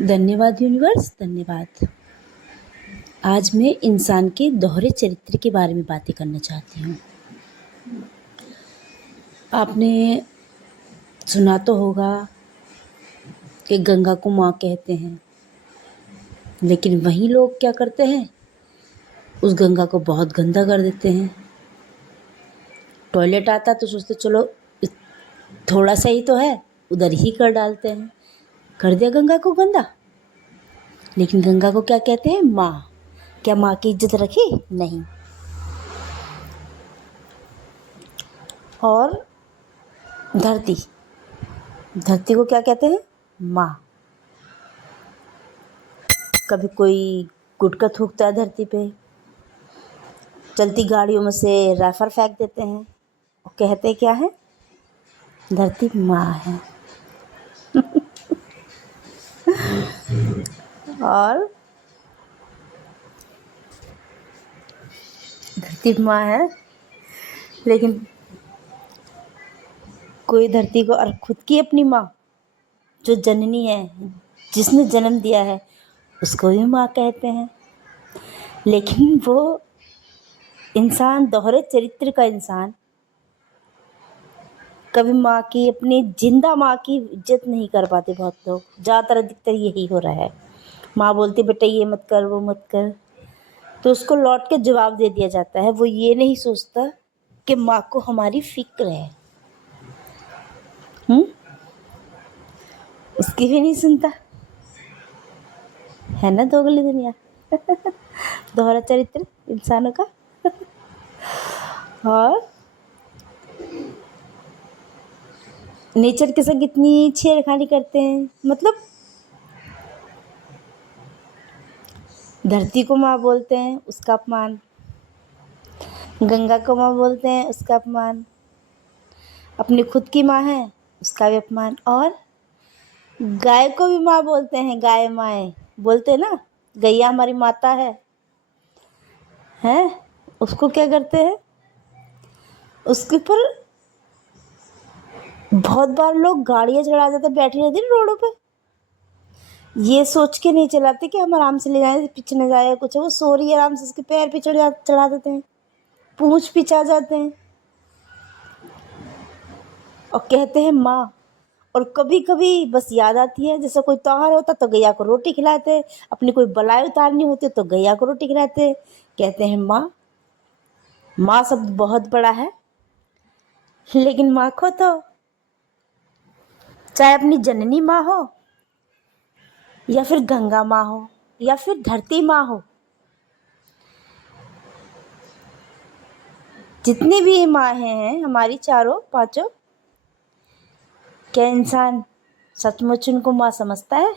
धन्यवाद यूनिवर्स, धन्यवाद। आज मैं इंसान के दोहरे चरित्र के बारे में बातें करना चाहती हूँ। आपने सुना तो होगा कि गंगा को माँ कहते हैं, लेकिन वही लोग क्या करते हैं, उस गंगा को बहुत गंदा कर देते हैं। टॉयलेट आता तो सोचते चलो थोड़ा सा ही तो है, उधर ही कर डालते हैं, कर दिया गंगा को गंदा। लेकिन गंगा को क्या कहते हैं, माँ। क्या माँ की इज्जत रखी? नहीं। और धरती, धरती को क्या कहते हैं, माँ। कभी कोई गुटखा थूकता है धरती पे, चलती गाड़ियों में से रैफर फेंक देते हैं और कहते क्या है, धरती माँ है। और धरती माँ है, लेकिन कोई धरती को और खुद की अपनी माँ जो जननी है, जिसने जन्म दिया है, उसको भी माँ कहते हैं। लेकिन वो इंसान, दोहरे चरित्र का इंसान, कभी माँ की, अपनी जिंदा माँ की इज्जत नहीं कर पाते। बहुत लोग, ज़्यादातर अधिकतर यही हो रहा है। माँ बोलती बेटा ये मत कर, वो मत कर, तो उसको लौट के जवाब दे दिया जाता है। वो ये नहीं सोचता कि माँ को हमारी फिक्र है। उसकी भी नहीं सुनता, है ना दोगली दुनिया। दोहरा चरित्र इंसानों का। और नेचर के संग इतनी छेड़खानी करते हैं। मतलब धरती को माँ बोलते हैं, उसका अपमान। गंगा को माँ बोलते हैं, उसका अपमान। अपनी खुद की माँ है, उसका भी अपमान। और गाय को भी माँ बोलते हैं, गाय माए बोलते हैं ना, गैया हमारी माता है। उसको क्या करते हैं, उसके ऊपर बहुत बार लोग गाड़ियाँ चढ़ा देते, बैठी रहती है रोडों पे, ये सोच के नहीं चलाते कि हम आराम से ले जाएं, पीछे न जाए कुछ। वो सो रही है आराम से, उसके पैर पे चढ़ा देते हैं, पूंछ पिचा जाते हैं और कहते हैं माँ। और कभी कभी बस याद आती है, जैसे कोई त्योहार होता तो गैया को रोटी खिलाते, अपनी कोई बलाई उतारनी होती तो गैया को रोटी खिलाते, कहते हैं माँ। माँ शब्द बहुत बड़ा है, लेकिन माँ को तो, चाहे अपनी जननी माँ हो, या फिर गंगा माँ हो, या फिर धरती माँ हो, जितनी भी माँ हैं हमारी, चारों पांचों, क्या इंसान सचमुच उनको माँ समझता है?